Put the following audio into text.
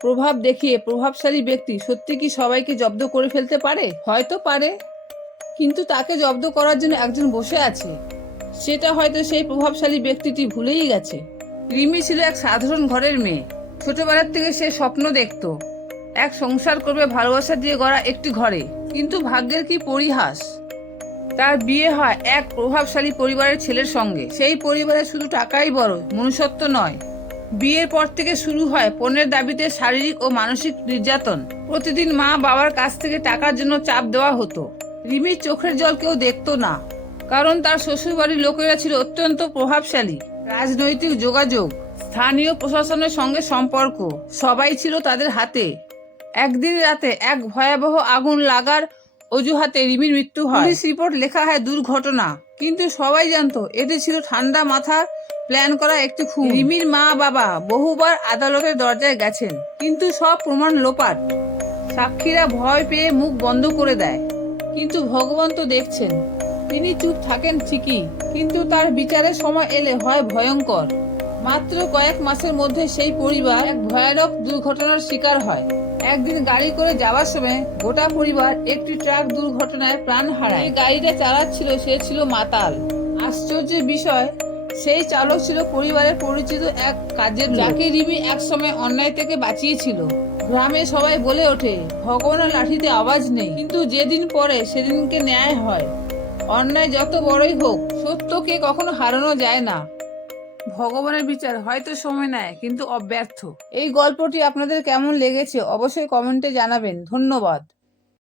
প্রভাব দেখিয়ে প্রভাবশালী ব্যক্তি সত্যি কি সবাইকে জব্দ করে ফেলতে পারে? হয়তো পারে, কিন্তু তাকে জব্দ করার জন্য একজন বসে আছে। সেটা হয়তো সেই প্রভাবশালী ব্যক্তিটি ভুলেই গেছে। রিমি ছিল এক সাধারণ ঘরের মেয়ে। ছোটবেলার থেকে সে স্বপ্ন দেখত এক সংসার করবে ভালোবাসা দিয়ে গড়া একটি ঘরে। কিন্তু ভাগ্যের কি পরিহাস, তার বিয়ে হয় এক প্রভাবশালী পরিবারের ছেলের সঙ্গে। সেই পরিবারে শুধু টাকাই বড়, মনুষ্যত্ব নয়। বিয়ের পর থেকে শুরু হয় পণ্যের দাবিতে শারীরিক ও মানসিক নির্যাতন। প্রতিদিন মা বাবার কাছ থেকে টাকার জন্য চাপ দেওয়া হতো। রিমির চোখের জল কেউ দেখতো না, কারণ তার শ্বশুরবাড়ির লোকেরা ছিল অত্যন্ত প্রভাবশালী। রাজনৈতিক যোগাযোগ, স্থানীয় প্রশাসনের সঙ্গে সম্পর্ক, সবাই ছিল তাদের হাতে। একদিন রাতে এক ভয়াবহ আগুন লাগার অজুহাতে রিমির মৃত্যু হয়। পুলিশ রিপোর্ট লেখা হয় দুর্ঘটনা, কিন্তু সবাই জানতো এটি ছিল ঠান্ডা মাথা প্ল্যান করা একটি খুন। রিমির মা বাবা বহুবার আদালতের দরজায় গেছেন, কিন্তু সব প্রমাণ লোপাট। সাক্ষীরা ভয় পেয়ে মুখ বন্ধ করে দেয়। কিন্তু ভগবান তো দেখছেন। তিনি চুপ থাকেন ঠিকই, কিন্তু তার বিচারের সময় এলে হয় ভয়ঙ্কর। মাত্র কয়েক মাসের মধ্যে সেই পরিবার এক ভয়ানক দুর্ঘটনার শিকার হয়। একদিন গাড়ি করে যাওয়ার সময় গোটা পরিবার একটি ট্রাক দুর্ঘটনায় প্রাণ হারায়। যে গাড়িটা চালাচ্ছিল সে ছিল মাতাল। আশ্চর্যের বিষয়, সেই চালক ছিল পরিবারের পরিচিত এক কাজের লোক, যাকে রিমি একসময় অন্যায় থেকে বাঁচিয়েছিল। গ্রামে সবাই বলে ওঠে ভগবানের লাঠিতে আওয়াজ নেই, কিন্তু যেদিন পরে সেদিনকে ন্যায় হয়। অন্যায় যত বড়ই হোক, সত্যকে কখনো হারানো যায় না। ভগবানের বিচার হয়তো সময় নেয়, কিন্তু অব্যর্থ। এই গল্পটি আপনাদের কেমন লেগেছে অবশ্যই কমেন্টে জানাবেন। ধন্যবাদ।